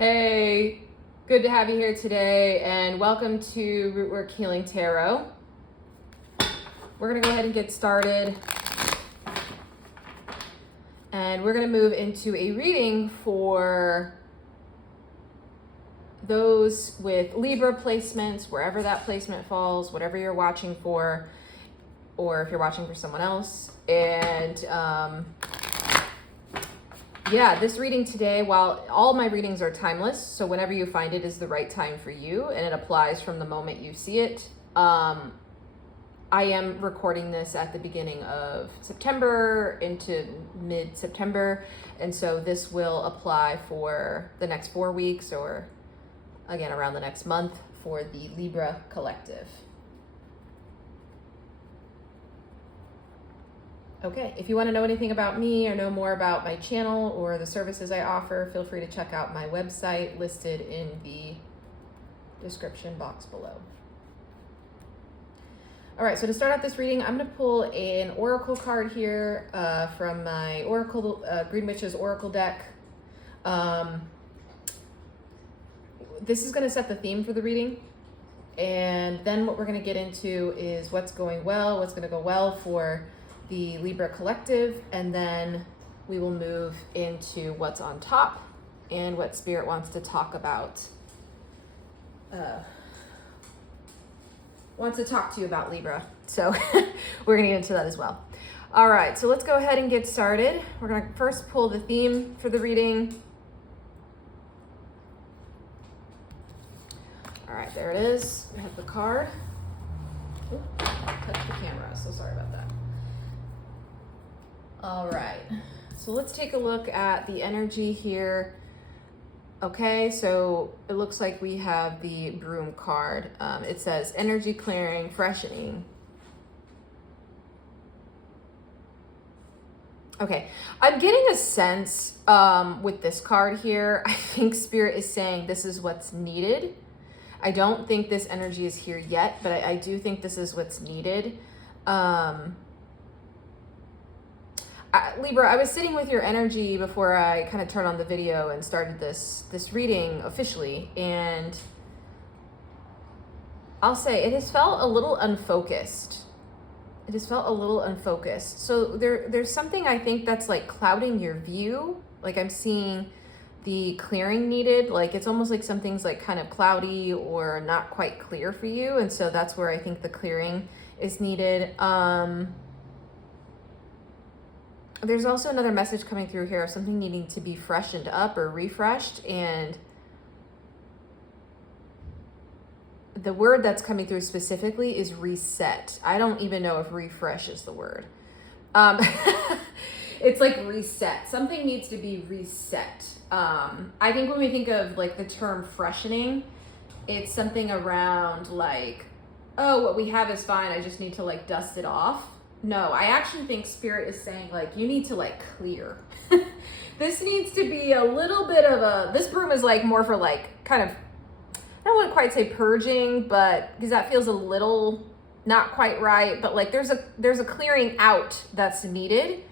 Hey, good to have you here today, and welcome to Rootwork Healing Tarot. We're going to go ahead and get started, and we're going to move into a reading for those with Libra placements, wherever that placement falls, whatever you're watching for, or if you're watching for someone else. And yeah, this reading today, while all my readings are timeless, so whenever you find it is the right time for you, and it applies from the moment you see it. I am recording this at the beginning of September into mid-September, and so this will apply for the next 4 weeks, or again around the next month, for the Libra collective. Okay, if you want to know anything about me or know more about my channel or the services I offer, feel free to check out my website listed in the description box below. All right, so to start out this reading, I'm going to pull an oracle card here from my Oracle Green Witch's Oracle deck. This is going to set the theme for the reading. And then what we're going to get into is what's going well, what's going to go well for the Libra collective, and then we will move into what's on top and what Spirit wants to talk about. Wants to talk to you about Libra. So we're gonna get into that as well. All right, so let's go ahead and get started. We're gonna first pull the theme for the reading. All right, there it is. We have the card. Oop, touched the camera, so sorry about that. All right, so let's take a look at the energy here. Okay, so it looks like we have the Broom card. It says energy clearing, freshening. Okay, I'm getting a sense with this card here. I think Spirit is saying this is what's needed. I don't think this energy is here yet, but I do think this is what's needed. Libra, I was sitting with your energy before I kind of turned on the video and started this reading officially, and I'll say it has felt a little unfocused. It has felt a little unfocused. So there's something I think that's like clouding your view. Like I'm seeing the clearing needed. Like it's almost like something's like kind of cloudy or not quite clear for you, and so that's where I think the clearing is needed. There's also another message coming through here of something needing to be freshened up or refreshed, and the word that's coming through specifically is reset. I don't even know if refresh is the word. It's like reset. Something needs to be reset. I think when we think of like the term freshening, it's something around like, oh, what we have is fine, I just need to like dust it off. No, I actually think Spirit is saying like you need to like clear. This needs to be a little bit of a, this broom is like more for like kind of, I don't want to quite say purging, but because that feels a little not quite right, but like there's a clearing out that's needed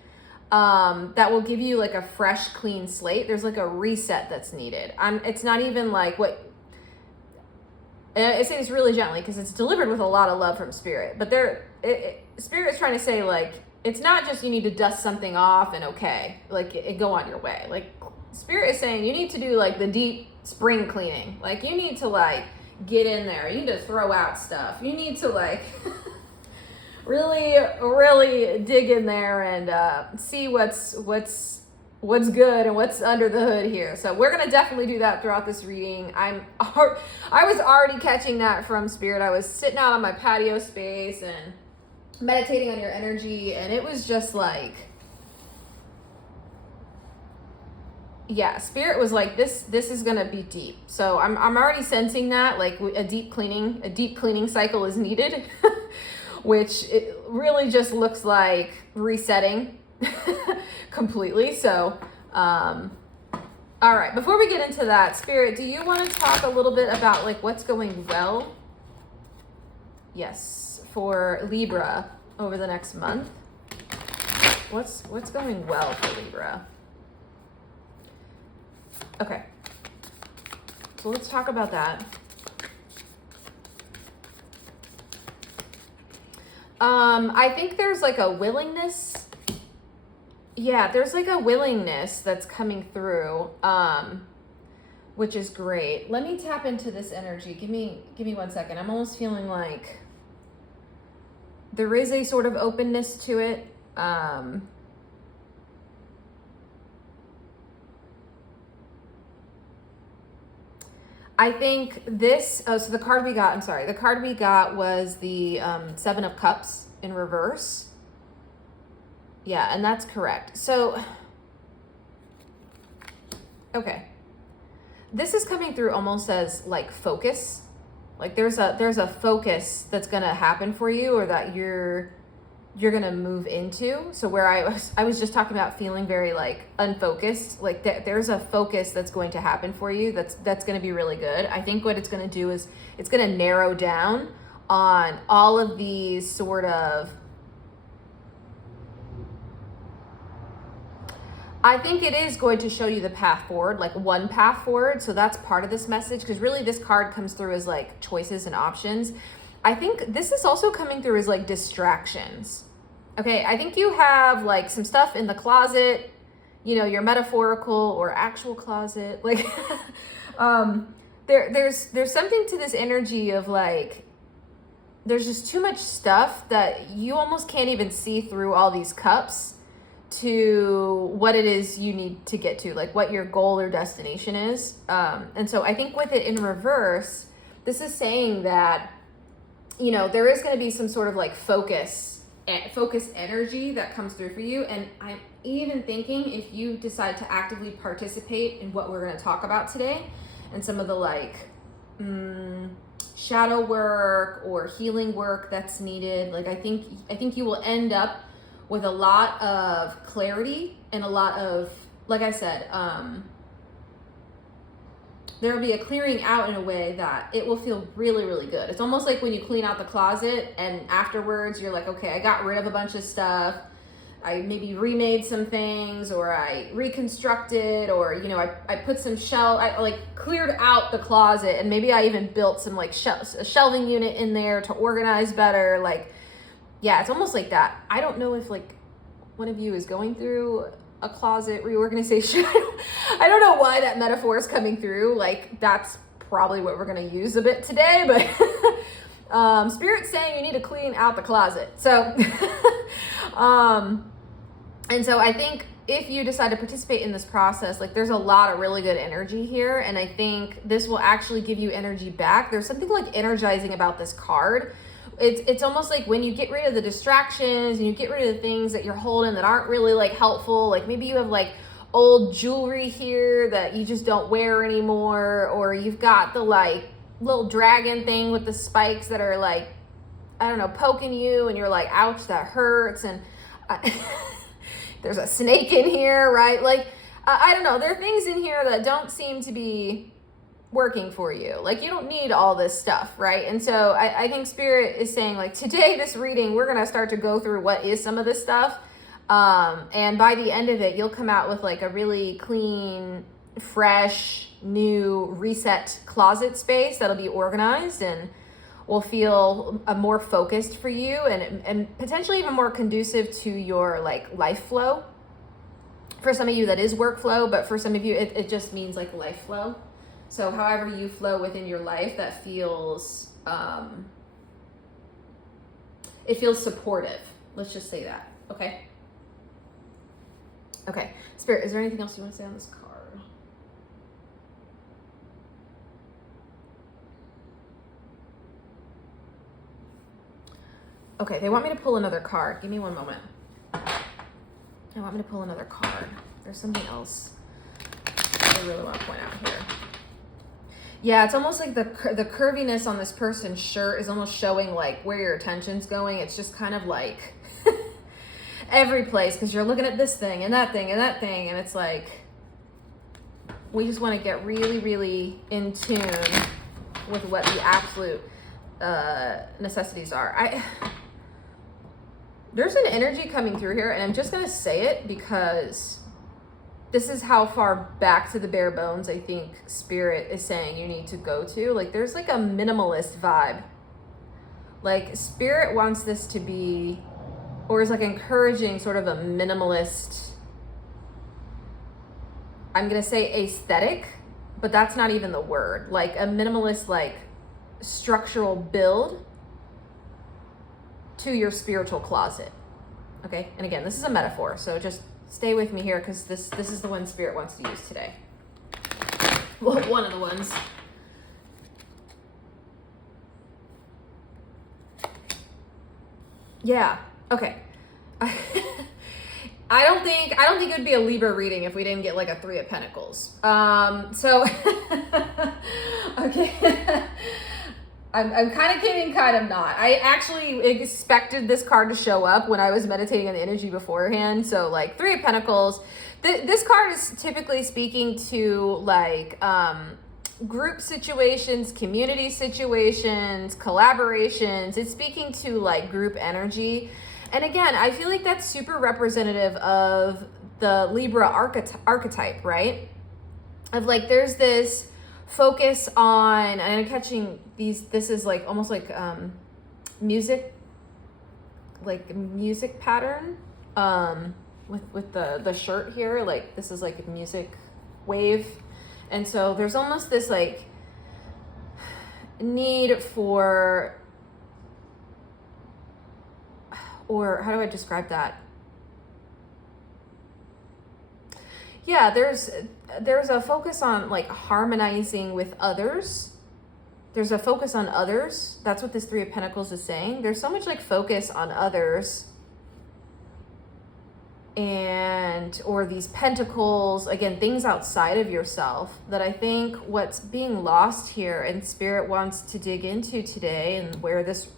that will give you like a fresh clean slate. There's like a reset that's needed. It's not even like what, and I say this really gently because it's delivered with a lot of love from Spirit, but Spirit is trying to say like, it's not just you need to dust something off and okay, like it go on your way. Like Spirit is saying you need to do like the deep spring cleaning. Like you need to like get in there. You need to throw out stuff. You need to like really, really dig in there and see what's good and what's under the hood here. So we're going to definitely do that throughout this reading. I was already catching that from Spirit. I was sitting out on my patio space and meditating on your energy, and it was just like, yeah, Spirit was like, this is going to be deep. So I'm already sensing that like a deep cleaning cycle is needed, which it really just looks like resetting completely. So, all right, before we get into that, Spirit, do you want to talk a little bit about like what's going well? Yes, for Libra over the next month. What's going well for Libra? Okay. So let's talk about that. I think there's like a willingness. Yeah, there's like a willingness that's coming through, which is great. Let me tap into this energy. Give me 1 second. I'm almost feeling like there is a sort of openness to it. I think this, so the card we got, the card we got was the Seven of Cups in reverse. Yeah, and that's correct. So, okay. This is coming through almost as like focus. Like there's a focus that's gonna happen for you, or that you're gonna move into. So where I was just talking about feeling very like unfocused, like there's a focus that's going to happen for you that's gonna be really good. I think what it's gonna do is it's gonna narrow down on all of these sort of, I think it is going to show you the path forward, like one path forward. So that's part of this message, because really this card comes through as like choices and options. I think this is also coming through as like distractions. Okay, I think you have like some stuff in the closet, you know, your metaphorical or actual closet. Like there's something to this energy of like, there's just too much stuff that you almost can't even see through all these cups to what it is you need to get to, like what your goal or destination is. And so I think with it in reverse, this is saying that, you know, there is going to be some sort of like focus energy that comes through for you. And I'm even thinking if you decide to actively participate in what we're going to talk about today, and some of the like shadow work or healing work that's needed, like I think you will end up with a lot of clarity and a lot of, like I said, there will be a clearing out in a way that it will feel really, really good. It's almost like when you clean out the closet and afterwards you're like, okay, I got rid of a bunch of stuff. I maybe remade some things, or I reconstructed, or, you know, I put some I like cleared out the closet, and maybe I even built some like a shelving unit in there to organize better. Like, yeah, it's almost like that. I don't know if like one of you is going through a closet reorganization. I don't know why that metaphor is coming through. Like that's probably what we're going to use a bit today, but Spirit's saying you need to clean out the closet. So, and so I think if you decide to participate in this process, like there's a lot of really good energy here. And I think this will actually give you energy back. There's something like energizing about this card. It's almost like when you get rid of the distractions and you get rid of the things that you're holding that aren't really like helpful, like maybe you have like old jewelry here that you just don't wear anymore, or you've got the like little dragon thing with the spikes that are like, I don't know, poking you, and you're like, ouch, that hurts. And there's a snake in here, right? Like, I don't know, there are things in here that don't seem to be working for you. Like you don't need all this stuff, right? And so I think Spirit is saying like today, this reading, we're going to start to go through what is some of this stuff. And by the end of it, you'll come out with like a really clean, fresh, new reset closet space that'll be organized and will feel more focused for you, and potentially even more conducive to your like life flow. For some of you that is workflow, but for some of you it just means like life flow. So however you flow within your life, that feels, it feels supportive. Let's just say that. Okay. Okay. Spirit, is there anything else you want to say on this card? Okay. They want me to pull another card. Give me one moment. They want me to pull another card. There's something else I really want to point out here. Yeah, it's almost like the curviness on this person's shirt is almost showing like where your attention's going. It's just kind of like every place, because you're looking at this thing and that thing and that thing, and it's like we just want to get really, really in tune with what the absolute necessities are. There's an energy coming through here, and I'm just gonna say it because this is how far back to the bare bones I think Spirit is saying you need to go to. Like there's like a minimalist vibe. Like Spirit wants this to be, or is like encouraging sort of a minimalist, I'm gonna say aesthetic, but that's not even the word. Like a minimalist, like structural build to your spiritual closet. Okay, and again, this is a metaphor, so just stay with me here because this is the one Spirit wants to use today. Well, one of the ones. Yeah. Okay. I don't think it would be a Libra reading if we didn't get like a Three of Pentacles. So okay. I'm kind of kidding, kind of not. I actually expected this card to show up when I was meditating on the energy beforehand. So like Three of Pentacles, this card is typically speaking to like group situations, community situations, collaborations. It's speaking to like group energy. And again, I feel like that's super representative of the Libra archetype, right? Of like, there's this focus on, and I'm catching these, this is like almost like music pattern with the shirt here. Like this is like a music wave. And so there's almost this like need for, or how do I describe that? Yeah, there's a focus on like harmonizing with others. There's a focus on others. That's what this Three of Pentacles is saying. There's so much like focus on others and, or these pentacles, again, things outside of yourself, that I think what's being lost here and Spirit wants to dig into today, and where this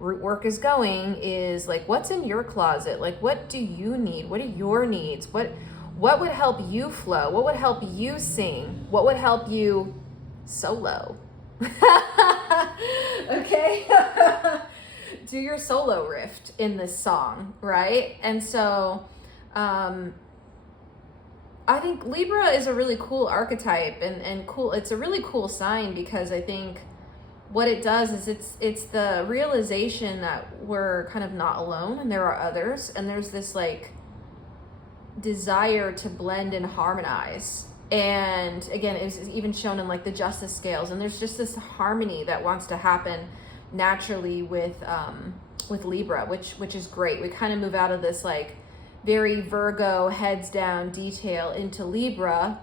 root work is going, is like, what's in your closet? Like, what do you need? What are your needs? What would help you flow? What would help you sing? What would help you solo? Okay. Do your solo riff in this song, right? And so I think Libra is a really cool archetype and cool. It's a really cool sign, because I think what it does is it's the realization that we're kind of not alone and there are others, and there's this like desire to blend and harmonize. And again, it's even shown in like the justice scales, and there's just this harmony that wants to happen naturally with Libra, which is great. We kind of move out of this like very Virgo heads down detail into Libra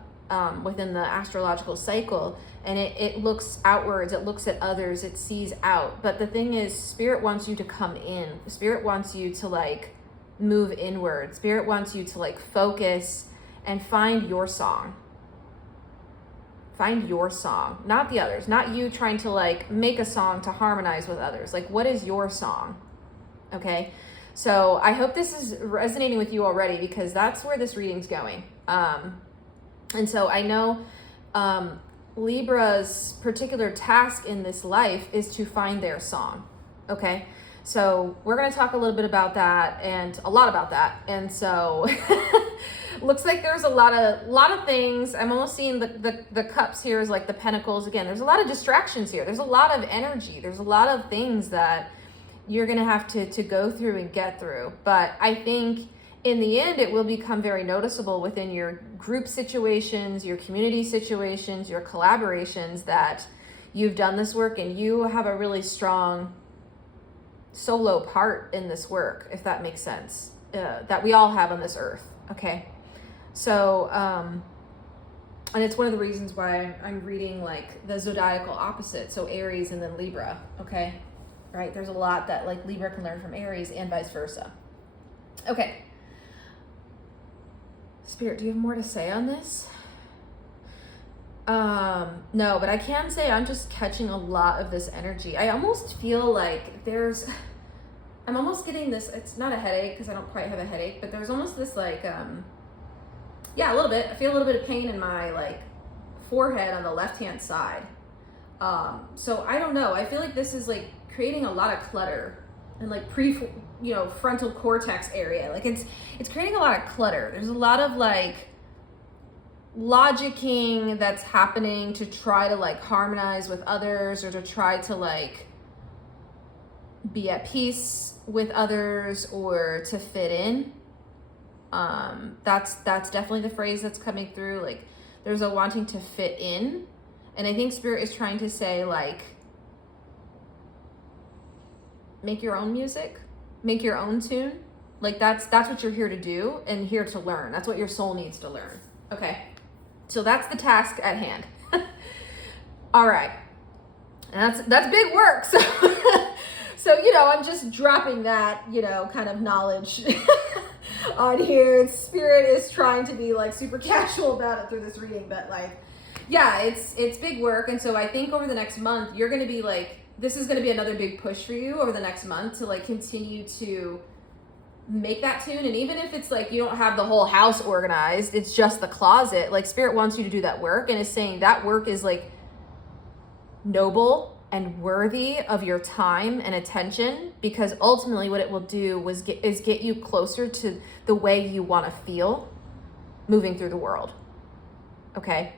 within the astrological cycle, and it looks outwards, it looks at others, it sees out. But the thing is, Spirit wants you to come in. Spirit wants you to like move inward. Spirit wants you to like focus and find your song. Find your song, not the others, not you trying to like make a song to harmonize with others. Like, what is your song? Okay. So I hope this is resonating with you already, because that's where this reading's going. And so I know Libra's particular task in this life is to find their song. Okay. So we're going to talk a little bit about that, and a lot about that. And so looks like there's a lot of things. I'm almost seeing the cups here is like the pentacles. Again, there's a lot of distractions here. There's a lot of energy. There's a lot of things that you're going to have to go through and get through. But I think in the end, it will become very noticeable within your group situations, your community situations, your collaborations, that you've done this work and you have a really strong solo part in this work, if that makes sense, that we all have on this earth. Okay. So, and it's one of the reasons why I'm reading like the zodiacal opposite. So Aries and then Libra. Okay. Right. There's a lot that like Libra can learn from Aries and vice versa. Okay. Spirit, do you have more to say on this? No, but I can say I'm just catching a lot of this energy. I almost feel like I'm almost getting this, it's not a headache because I don't quite have a headache, but there's almost this like, yeah, a little bit. I feel a little bit of pain in my like forehead on the left-hand side. So I don't know. I feel like this is like creating a lot of clutter and like frontal cortex area. Like it's creating a lot of clutter. There's a lot of like logicking that's happening to try to like harmonize with others or to try to like be at peace with others or to fit in. That's definitely the phrase that's coming through. Like there's a wanting to fit in. And I think Spirit is trying to say like, make your own music, make your own tune. Like that's what you're here to do and here to learn. That's what your soul needs to learn. Okay. So that's the task at hand. All right. And that's big work. So, so, you know, I'm just dropping that, you know, kind of knowledge on here. Spirit is trying to be like super casual about it through this reading, but like, yeah, it's big work. And so I think over the next month, you're going to be like, this is going to be another big push for you over the next month to like continue to make that tune. And even if it's like you don't have the whole house organized, it's just the closet, like Spirit wants you to do that work and is saying that work is like noble and worthy of your time and attention, because ultimately what it will do is get you closer to the way you want to feel moving through the world. Okay?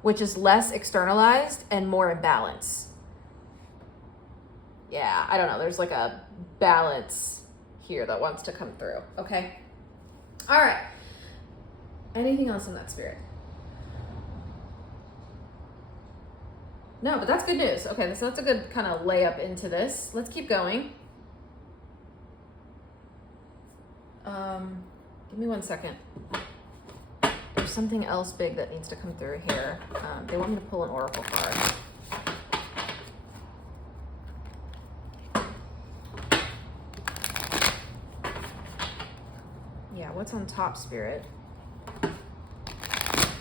Which is less externalized and more in balance. Yeah, I don't know. There's like a balance here that wants to come through. Okay. All right. Anything else in that, Spirit? No, but that's good news. Okay, so that's a good kind of layup into this. Let's keep going. Give me 1 second. There's something else big that needs to come through here. They want me to pull an oracle card. Yeah, what's on top, Spirit,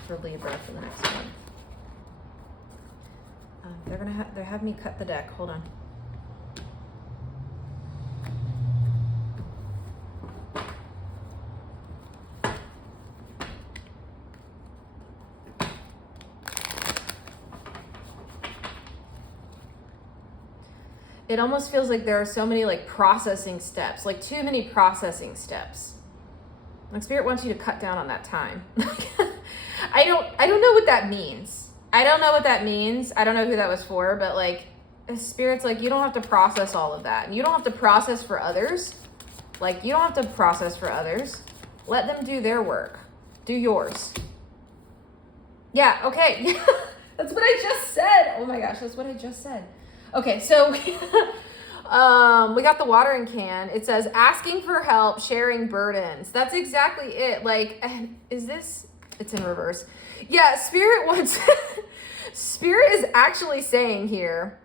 for Libra for the next month? They're having me cut the deck. Hold on. It almost feels like there are so many like processing steps, like too many processing steps. Like Spirit wants you to cut down on that time. I don't know what that means. I don't know what that means. I don't know who that was for, but like Spirit's like, you don't have to process all of that. And you don't have to process for others. Like you don't have to process for others. Let them do their work. Do yours. Yeah, okay. That's what I just said. Oh my gosh, that's what I just said. Okay, so we got the watering can. It says asking for help, sharing burdens. That's exactly it. Like, is this, it's in reverse. Yeah, Spirit wants, Spirit is actually saying here,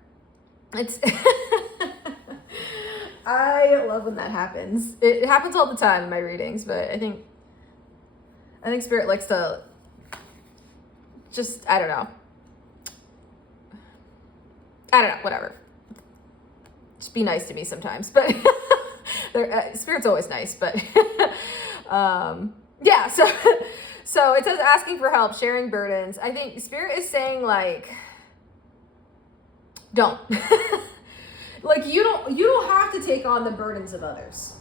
it's, I love when that happens. It happens all the time in my readings, but I think Spirit likes to just, I don't know, whatever. Just be nice to me sometimes, but Spirit's always nice, but yeah, so it says asking for help, sharing burdens. I think Spirit is saying like, don't. Like you don't have to take on the burdens of others.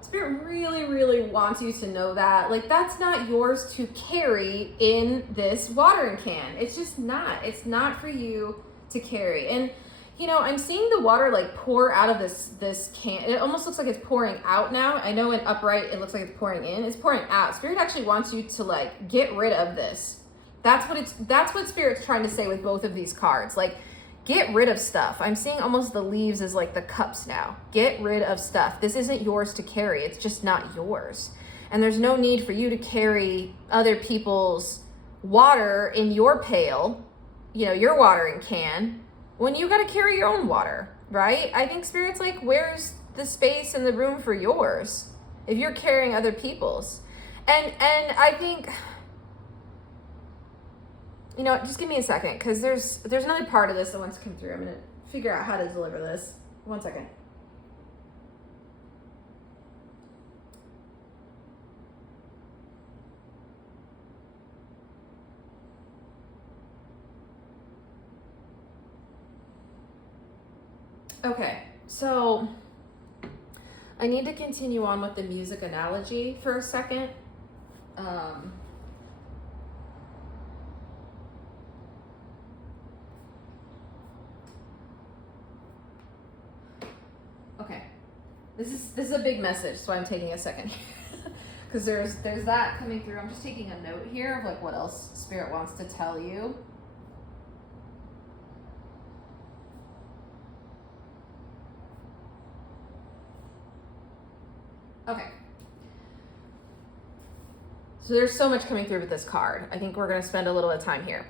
Spirit really, really wants you to know that. Like that's not yours to carry in this watering can. It's just not. It's not for you to carry. And you know, I'm seeing the water like pour out of this can. It almost looks like it's pouring out now. I know in upright it looks like it's pouring in. It's pouring out. Spirit actually wants you to like get rid of this. That's what Spirit's trying to say with both of these cards. Like get rid of stuff. I'm seeing almost the leaves as like the cups now. Get rid of stuff. This isn't yours to carry. It's just not yours. And there's no need for you to carry other people's water in your pail, you know, your watering can, when you got to carry your own water, right? I think Spirit's like, where's the space and the room for yours if you're carrying other people's? And I think, you know, just give me a second, because there's another part of this that wants to come through. I'm going to figure out how to deliver this. 1 second. Okay, so I need to continue on with the music analogy for a second. this is a big message, so I'm taking a second because there's that coming through. I'm just taking a note here of like what else Spirit wants to tell you. Okay. So there's so much coming through with this card. I think we're going to spend a little bit of time here.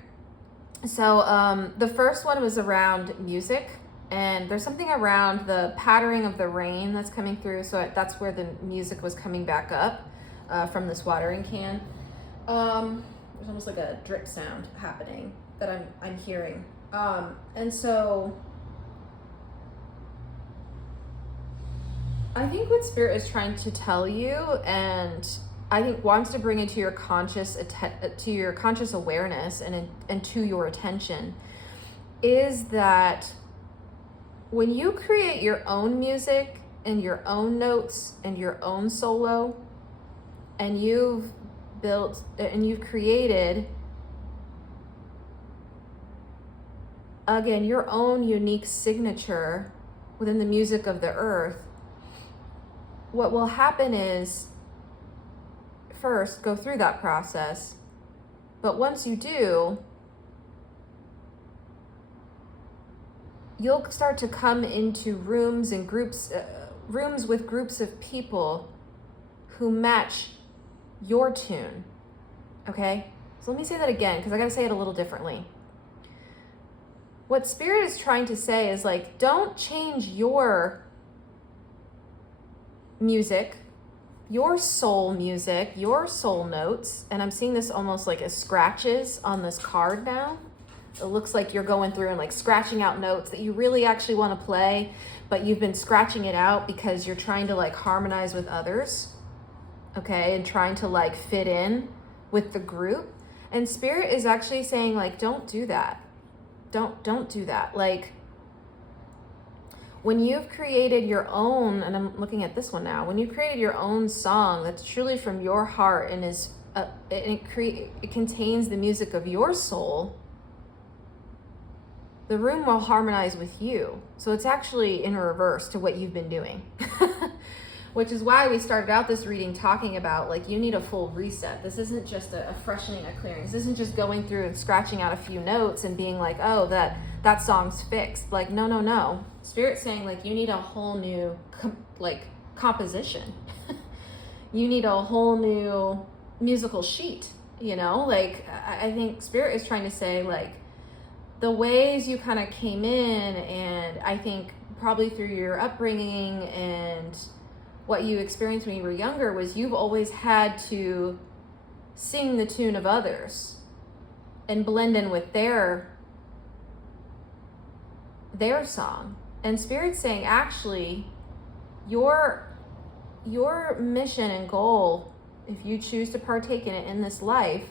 So the first one was around music, and there's something around the pattering of the rain that's coming through. So that's where the music was coming back up from this watering can. There's almost like a drip sound happening that I'm hearing. And so I think what Spirit is trying to tell you, and I think wants to bring into your conscious awareness and to your attention, is that when you create your own music and your own notes and your own solo, and you've built and you've created again your own unique signature within the music of the earth, what will happen is, first, go through that process. But once you do, you'll start to come into rooms and groups, rooms with groups of people who match your tune. Okay? So let me say that again, because I got to say it a little differently. What Spirit is trying to say is like, don't change your music, your soul music, your soul notes. And I'm seeing this almost like as scratches on this card now. It looks like you're going through and like scratching out notes that you really actually want to play, but you've been scratching it out because you're trying to like harmonize with others, okay, and trying to like fit in with the group. And Spirit is actually saying like, don't do that. Don't do that. Like, when you've created your own, and I'm looking at this one now, when you've created your own song that's truly from your heart and is it contains the music of your soul, the room will harmonize with you. So it's actually in reverse to what you've been doing. Which is why we started out this reading talking about like, you need a full reset. This isn't just a freshening, a clearing. This isn't just going through and scratching out a few notes and being like, oh, that song's fixed. Like, no. Spirit's saying like, you need a whole new composition. You need a whole new musical sheet, you know? Like, I think Spirit is trying to say like, the ways you kind of came in, and I think probably through your upbringing and what you experienced when you were younger, was you've always had to sing the tune of others and blend in with their song. And Spirit's saying, actually, your mission and goal, if you choose to partake in it in this life,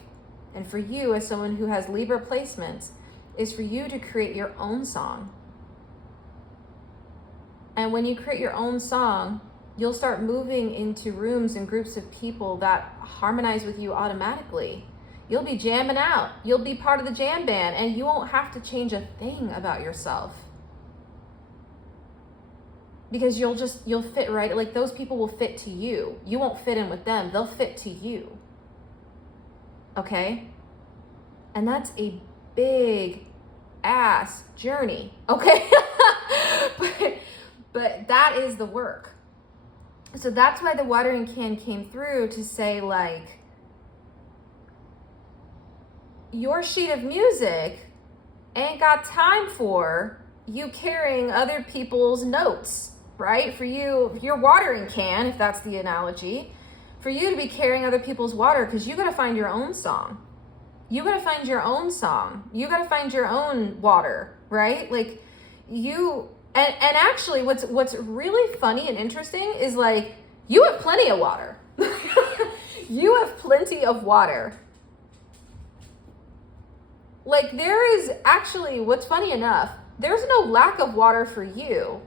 and for you as someone who has Libra placements, is for you to create your own song. And when you create your own song, you'll start moving into rooms and groups of people that harmonize with you automatically. You'll be jamming out. You'll be part of the jam band, and you won't have to change a thing about yourself. Because you'll fit right. Like, those people will fit to you. You won't fit in with them. They'll fit to you. Okay? And that's a big ass journey. Okay? but that is the work. So that's why the watering can came through to say like, your sheet of music ain't got time for you carrying other people's notes, right? For you, your watering can, if that's the analogy, for you to be carrying other people's water, because you got to find your own song. You got to find your own song. You got to find your own water, right? Like you, and actually what's really funny and interesting is like, you have plenty of water. You have plenty of water. Like, there is actually, what's funny enough, there's no lack of water for you.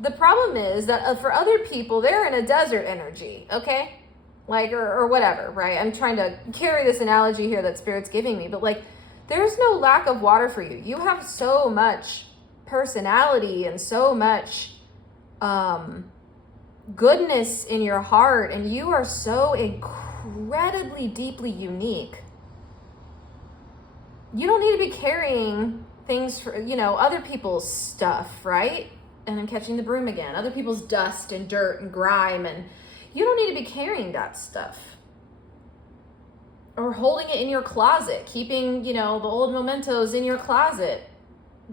The problem is that for other people, they're in a desert energy, okay? Like, or whatever, right? I'm trying to carry this analogy here that Spirit's giving me, but like, there's no lack of water for you. You have so much personality and so much goodness in your heart, and you are so incredibly deeply unique. You don't need to be carrying things for, other people's stuff, right? And then catching the broom again, other people's dust and dirt and grime, and you don't need to be carrying that stuff. Or holding it in your closet, keeping, the old mementos in your closet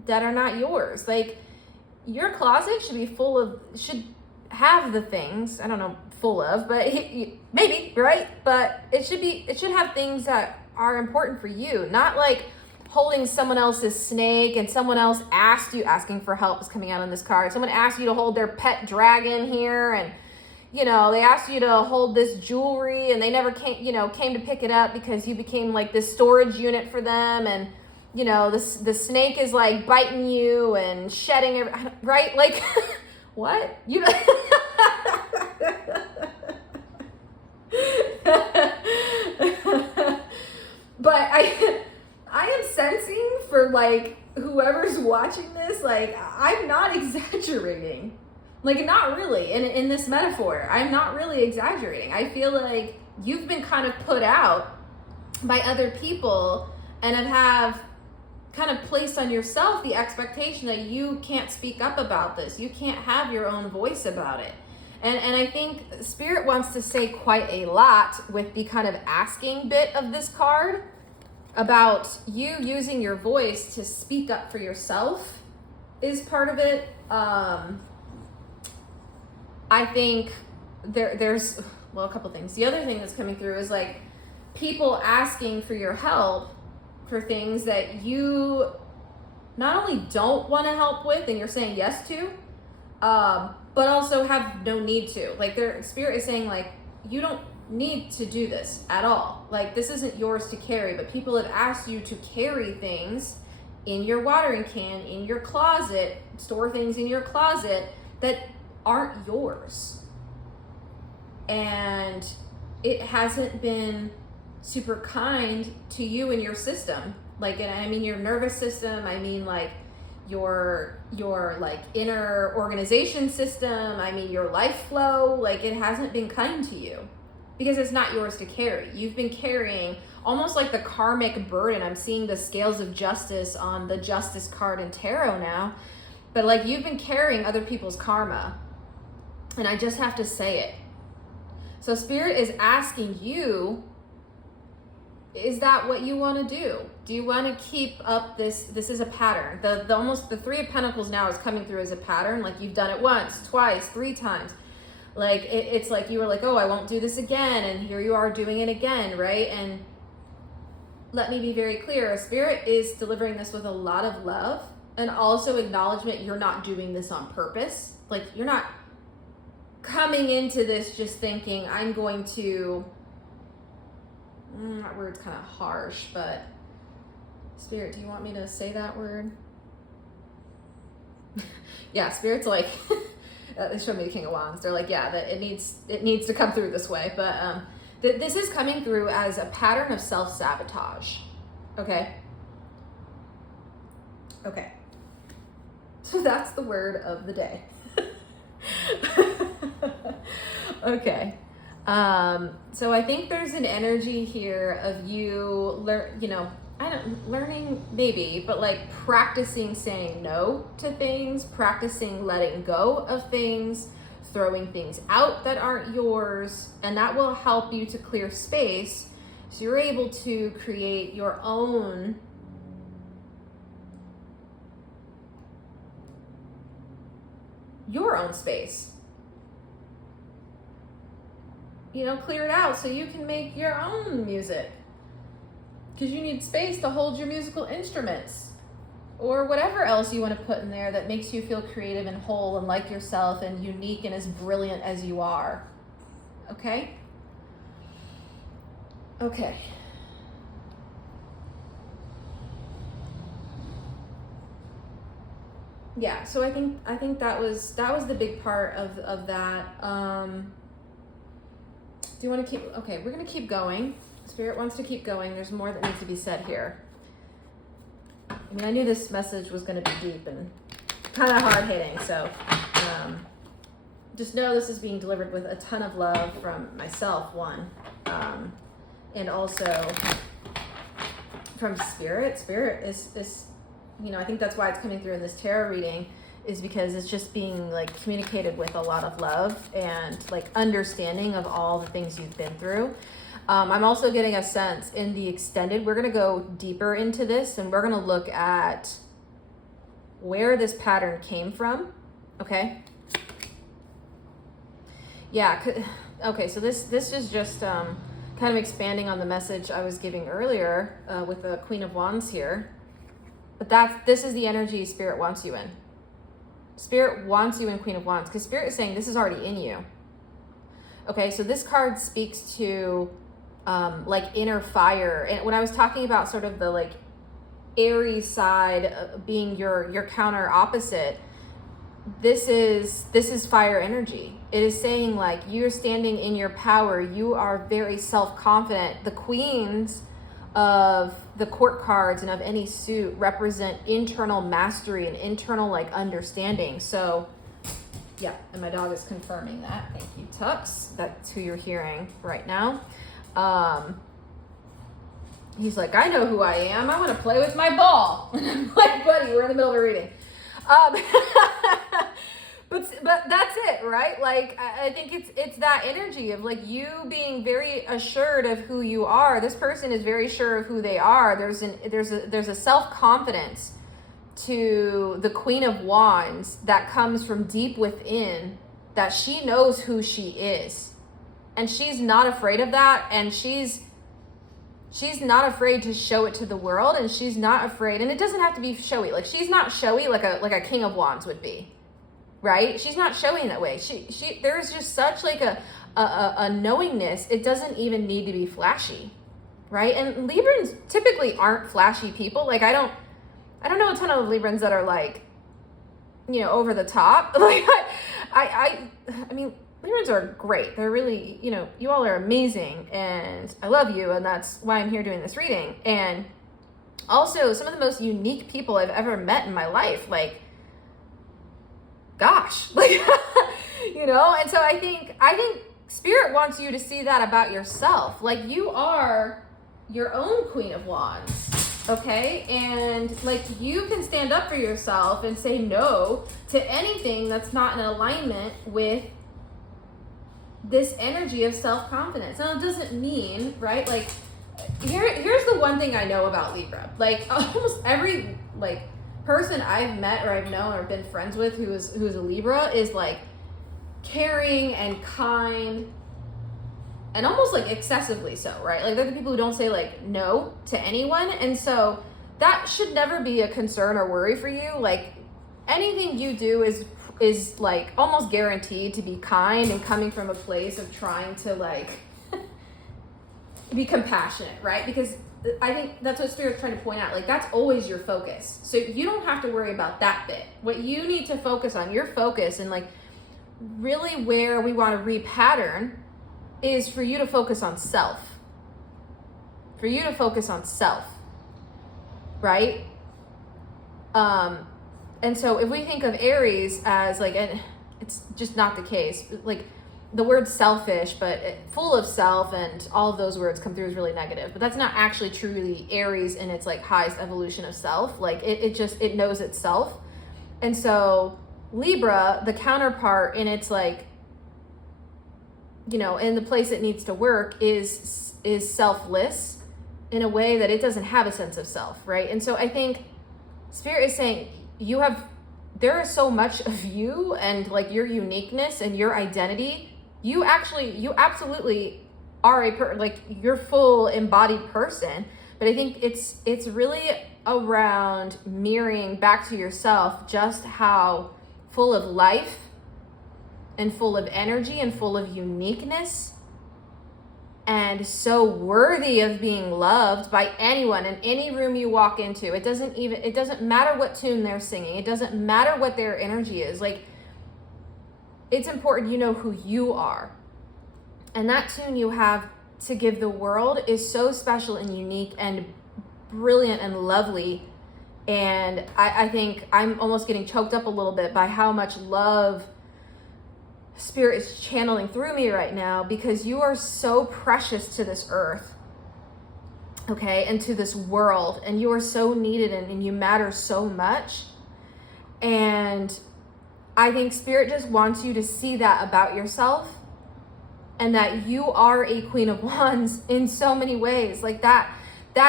that are not yours. Like, your closet should have the things, I don't know, full of, but maybe, right? But it should have things that are important for you, not like holding someone else's snake and someone else asking for help is coming out on this card. Someone asked you to hold their pet dragon here, and they asked you to hold this jewelry and they never came to pick it up because you became like this storage unit for them, and the snake is like biting you and shedding right? Like what? But I am sensing for like whoever's watching this, like I'm not exaggerating. Like, not really, in this metaphor, I'm not really exaggerating. I feel like you've been kind of put out by other people and have kind of placed on yourself the expectation that you can't speak up about this. You can't have your own voice about it. And I think Spirit wants to say quite a lot with the kind of asking bit of this card about you using your voice to speak up for yourself is part of it. I think there's a couple things. The other thing that's coming through is like people asking for your help for things that you not only don't want to help with and you're saying yes to, but also have no need to. Like their Spirit is saying like, you don't need to do this at all. Like this isn't yours to carry, but people have asked you to carry things in your watering can, in your closet, store things in your closet that aren't yours. And it hasn't been super kind to you and your system. Like, and I mean your nervous system, I mean like your like inner organization system, I mean your life flow, like it hasn't been kind to you because it's not yours to carry. You've been carrying almost like the karmic burden. I'm seeing the scales of justice on the justice card in tarot now, but like you've been carrying other people's karma. And I just have to say it. So Spirit is asking you, is that what you want to do? Do you want to keep up this is a pattern. The Three of Pentacles now is coming through as a pattern. Like you've done it once, twice, 3 times. Like it's like you were like, oh, I won't do this again. And here you are doing it again, right? And let me be very clear. Spirit is delivering this with a lot of love and also acknowledgement you're not doing this on purpose. Like you're not coming into this just thinking I'm going to, that word's kind of harsh, but Spirit, do you want me to say that word? Yeah, Spirit's like, they showed me the King of Wands. They're like, yeah, that it needs to come through this way. But this is coming through as a pattern of self-sabotage. Okay. So that's the word of the day. Okay. So I think there's an energy here of you learning maybe, but like practicing saying no to things, practicing letting go of things, throwing things out that aren't yours, and that will help you to clear space so you're able to create your own space. Clear it out so you can make your own music. Because you need space to hold your musical instruments or whatever else you want to put in there that makes you feel creative and whole and like yourself and unique and as brilliant as you are. Okay? Okay. Yeah, so I think that was the big part of that. Do you want to keep, okay, we're going to keep going. Spirit wants to keep going. There's more that needs to be said here. I mean, I knew this message was going to be deep and kind of hard hitting, so just know this is being delivered with a ton of love from myself, one, and also from Spirit. Spirit is, you know, I think that's why it's coming through in this tarot reading, is because it's just being like communicated with a lot of love and like understanding of all the things you've been through. I'm also getting a sense in the extended, we're going to go deeper into this, and we're going to look at where this pattern came from. Okay. Yeah. Okay. So this is just kind of expanding on the message I was giving earlier with the Queen of Wands here. But this is the energy Spirit wants you in. Spirit wants you in Queen of Wands, because Spirit is saying this is already in you. Okay, so this card speaks to like inner fire. And when I was talking about sort of the like Aries side being your counter opposite, this is fire energy. It is saying like you're standing in your power. You are very self-confident. The queens of the court cards and of any suit represent internal mastery and internal like understanding. So yeah, and my dog is confirming that. Thank you, Tux. That's who you're hearing right now. He's like, I know who I am. I want to play with my ball. And I'm like, buddy, we're in the middle of a reading. But that's it, right? Like, I think it's that energy of like you being very assured of who you are. This person is very sure of who they are. There's a self-confidence to the Queen of Wands that comes from deep within, that she knows who she is. And she's not afraid of that. And she's not afraid to show it to the world. And she's not afraid. And it doesn't have to be showy. Like, she's not showy like a King of Wands would be. Right? She's not showing that way. There's just such like a knowingness. It doesn't even need to be flashy. Right? And Librans typically aren't flashy people. Like, I don't know a ton of Librans that are like, you know, over the top. Like, I mean, Librans are great. They're really, you know, you all are amazing, and I love you, and that's why I'm here doing this reading. And also some of the most unique people I've ever met in my life. Like, gosh, like, you know. And so I think Spirit wants you to see that about yourself. Like, you are your own Queen of Wands. Okay, and like you can stand up for yourself and say no to anything that's not in alignment with this energy of self-confidence. Now, it doesn't mean, right? Like, here's the one thing I know about Libra. Like, almost every like person I've met or I've known or been friends with who's a Libra is like caring and kind. And almost like excessively so, right? Like, they're the people who don't say like no to anyone. And so that should never be a concern or worry for you. Like, anything you do is like almost guaranteed to be kind and coming from a place of trying to like be compassionate, right? Because I think that's what Spirit's trying to point out. Like, that's always your focus. So you don't have to worry about that bit. What you need to focus on, your focus, and like really where we want to repattern, is for you to focus on self. For you to focus on self, right? And so if we think of Aries as like, and it's just not the case, like the word selfish, but full of self, and all of those words come through as really negative, but that's not actually truly Aries in its like highest evolution of self. Like, it knows itself. And so Libra, the counterpart in its like, you know, in the place it needs to work is selfless in a way that it doesn't have a sense of self, right? And so I think Spirit is saying there is so much of you and like your uniqueness and your identity. You absolutely are like your full embodied person. But I think it's really around mirroring back to yourself just how full of life and full of energy and full of uniqueness and so worthy of being loved by anyone in any room you walk into. It doesn't matter what tune they're singing. It doesn't matter what their energy is. Like, it's important you know who you are. And that tune you have to give the world is so special and unique and brilliant and lovely. And I think I'm almost getting choked up a little bit by how much love Spirit is channeling through me right now, because you are so precious to this earth, okay, and to this world, and you are so needed, and you matter so much. And I think Spirit just wants you to see that about yourself, and that you are a Queen of Wands in so many ways. Like that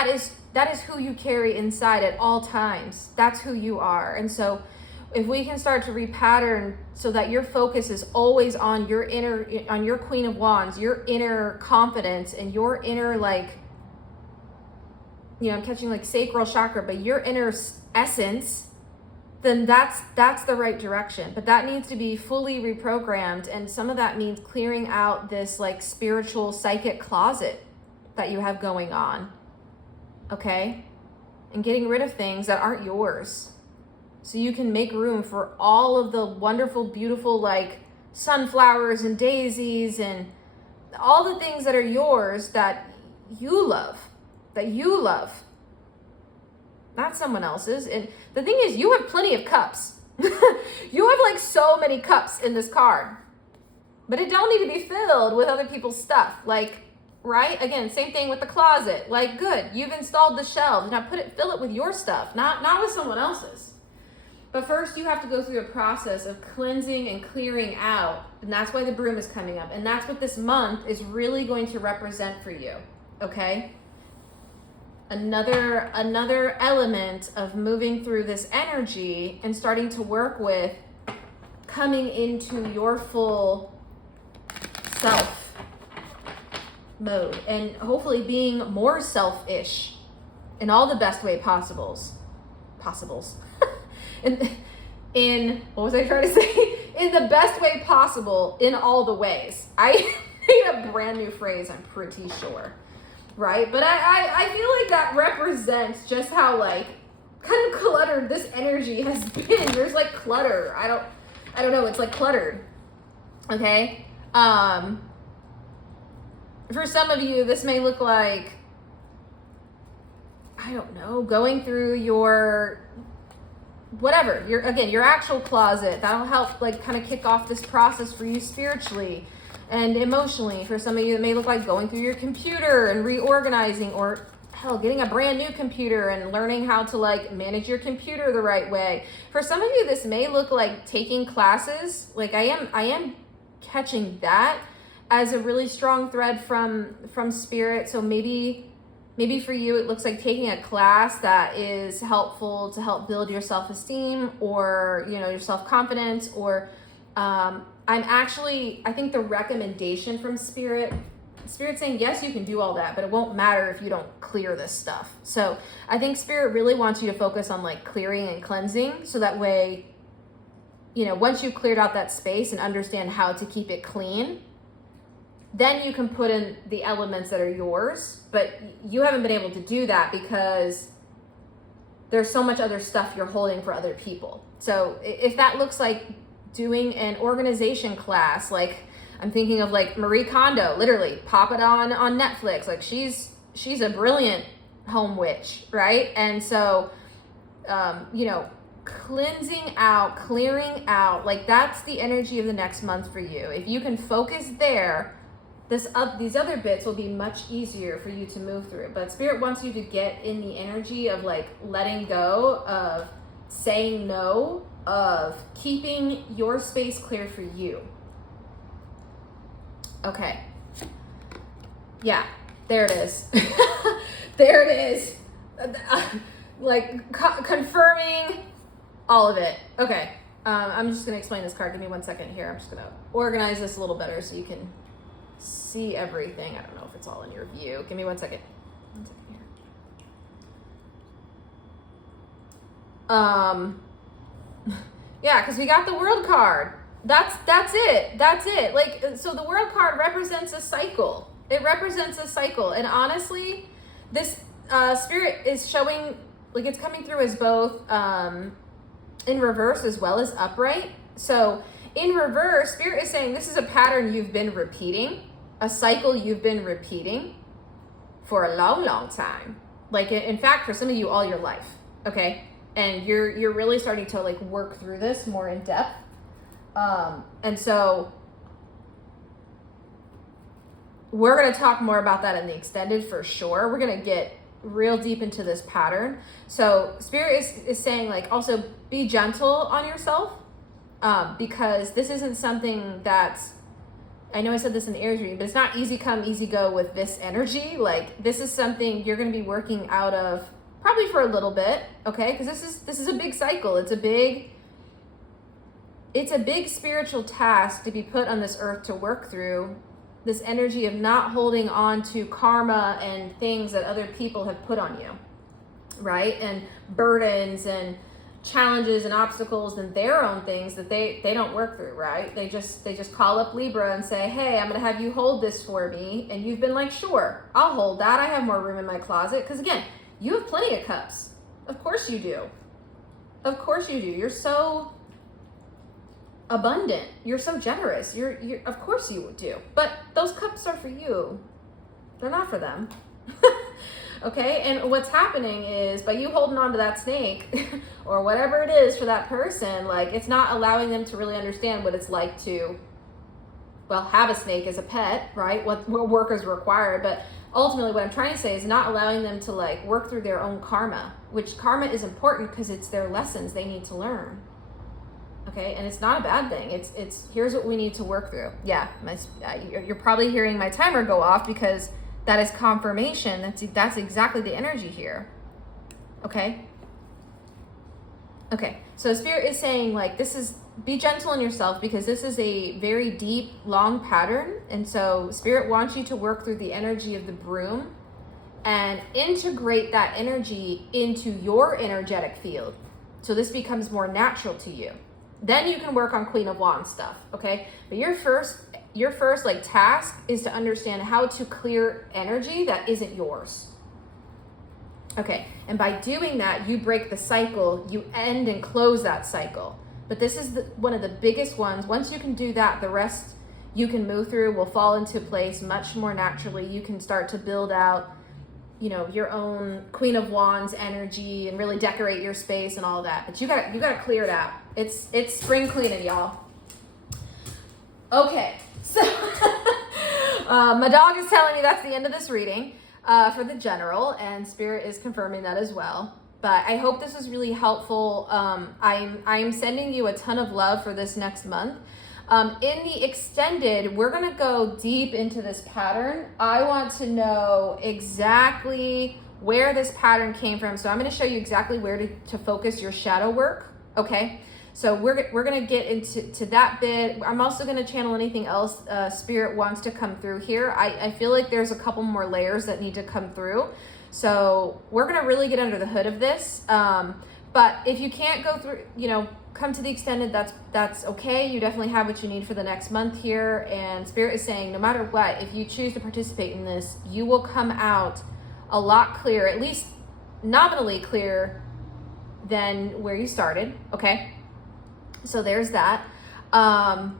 is who you carry inside at all times. That's who you are. And so if we can start to repattern so that your focus is always on your Queen of Wands, your inner confidence, and your inner, like, I'm catching like sacral chakra, but your inner essence, then that's the right direction. But that needs to be fully reprogrammed. And some of that means clearing out this like spiritual psychic closet that you have going on. Okay? And getting rid of things that aren't yours, so you can make room for all of the wonderful, beautiful, like sunflowers and daisies and all the things that are yours that you love, not someone else's. And the thing is, you have plenty of cups. You have like so many cups in this card, but it don't need to be filled with other people's stuff. Like, right? Again, same thing with the closet. Like, good, you've installed the shelves. Now fill it with your stuff, not with someone else's. But first you have to go through a process of cleansing and clearing out. And that's why the broom is coming up. And that's what this month is really going to represent for you. Okay? Another element of moving through this energy and starting to work with coming into your full self mode, and hopefully being more selfish in all the best way possibles. in what was I trying to say? In the best way possible, in all the ways. I made a brand new phrase, I'm pretty sure. Right? But I feel like that represents just how like kind of cluttered this energy has been. There's like clutter. I don't know, it's like cluttered. Okay? For some of you, this may look like, I don't know, going through your whatever, your actual closet. That'll help like kind of kick off this process for you spiritually and emotionally. For some of you, it may look like going through your computer and reorganizing, or hell, getting a brand new computer and learning how to like manage your computer the right way. For some of you, this may look like taking classes. Like I am catching that as a really strong thread from Spirit. So maybe for you, it looks like taking a class that is helpful to help build your self-esteem, or, your self-confidence, or I think the recommendation from Spirit's saying, yes, you can do all that, but it won't matter if you don't clear this stuff. So I think Spirit really wants you to focus on like clearing and cleansing, so that way, once you've cleared out that space and understand how to keep it clean, then you can put in the elements that are yours. But you haven't been able to do that because there's so much other stuff you're holding for other people. So if that looks like doing an organization class, like I'm thinking of like Marie Kondo, literally pop it on Netflix. Like she's a brilliant home witch, right? And so, cleansing out, clearing out, like that's the energy of the next month for you. If you can focus there, these other bits will be much easier for you to move through. But Spirit wants you to get in the energy of like letting go, of saying no, of keeping your space clear for you. Okay. Yeah, there it is. There it is. Like confirming all of it. Okay. I'm just going to explain this card. Give me 1 second here. I'm just going to organize this a little better so you can see everything. I don't know if it's all in your view. Give me 1 second. 1 second here. Yeah, because we got the World card. That's it. Like, so the World card represents a cycle. It represents a cycle. And honestly, this Spirit is showing, like, it's coming through as both in reverse as well as upright. So in reverse, Spirit is saying this is a pattern you've been repeating, a cycle you've been repeating for a long, long time. Like, in fact, for some of you, all your life, okay? And you're really starting to, like, work through this more in depth. And so we're going to talk more about that in the extended for sure. We're going to get real deep into this pattern. So Spirit is saying, like, also be gentle on yourself, because this isn't something that's, I know I said this in the Aries reading, but it's not easy come, easy go with this energy. Like, this is something you're going to be working out of probably for a little bit, okay? Because this is a big cycle. It's a big spiritual task to be put on this earth to work through. This energy of not holding on to karma and things that other people have put on you, right? And burdens and challenges and obstacles and their own things that they don't work through, right? They just call up Libra and say, hey, I'm gonna have you hold this for me. And you've been like, sure, I'll hold that. I have more room in my closet. Because again, you have plenty of cups. Of course you do. Of course you do. You're so abundant. You're so generous. You're of course you do. But those cups are for you. They're not for them. Okay? And what's happening is by you holding on to that snake or whatever it is for that person, like, it's not allowing them to really understand what it's like to, well, have a snake as a pet, right? What work is required. But ultimately what I'm trying to say is not allowing them to, like, work through their own karma, which karma is important because it's their lessons they need to learn. Okay, and it's not a bad thing. It's here's what we need to work through. Yeah, you're probably hearing my timer go off because that is confirmation. That's exactly the energy here. Okay. Okay. So Spirit is saying, like, be gentle on yourself because this is a very deep, long pattern, and so Spirit wants you to work through the energy of the broom and integrate that energy into your energetic field, so this becomes more natural to you. Then you can work on Queen of Wands stuff, okay? But your first like task is to understand how to clear energy that isn't yours. Okay, and by doing that, you break the cycle, you end and close that cycle. But this is one of the biggest ones. Once you can do that, the rest you can move through will fall into place much more naturally. You can start to build out, you know, your own Queen of Wands energy and really decorate your space and all that. But you gotta clear it out. It's spring cleaning, y'all. Okay, so my dog is telling me that's the end of this reading for the general, and Spirit is confirming that as well. But I hope this was really helpful. I'm sending you a ton of love for this next month. In the extended, we're gonna go deep into this pattern. I want to know exactly where this pattern came from. So I'm gonna show you exactly where to focus your shadow work, okay? So we're gonna get into that bit. I'm also gonna channel anything else Spirit wants to come through here. I feel like there's a couple more layers that need to come through. So we're gonna really get under the hood of this. But if you can't go through, you know, come to the extended, that's okay. You definitely have what you need for the next month here. And Spirit is saying, no matter what, if you choose to participate in this, you will come out a lot clearer, at least nominally clearer than where you started, okay? So there's that. And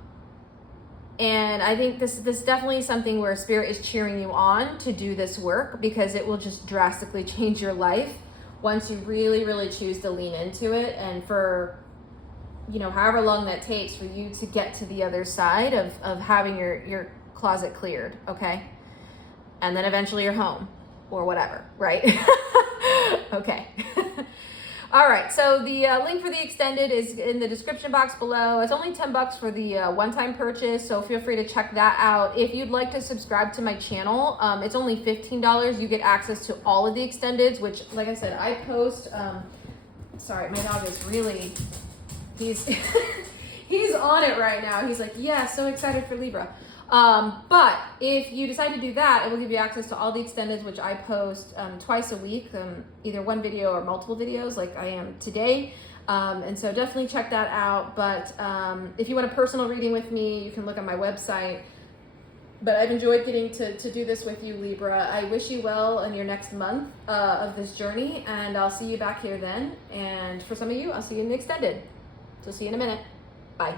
I think this definitely is something where Spirit is cheering you on to do this work, because it will just drastically change your life once you really, really choose to lean into it. And for, you know, however long that takes for you to get to the other side of having your closet cleared, okay? And then eventually you're home or whatever, right? Okay. All right, so the link for the extended is in the description box below. It's only $10 for the one-time purchase, so feel free to check that out. If you'd like to subscribe to my channel, it's only $15. You get access to all of the extendeds, which, like I said, I post. Sorry, my dog is really, he's he's on it right now. He's like, yeah, so excited for Libra. But if you decide to do that, it will give you access to all the extendeds, which I post twice a week, either one video or multiple videos like I am today. And so definitely check that out. But if you want a personal reading with me, you can look on my website. But I've enjoyed getting to do this with you, Libra. I wish you well in your next month of this journey, and I'll see you back here then. And for some of you, I'll see you in the extended. So see you in a minute. Bye.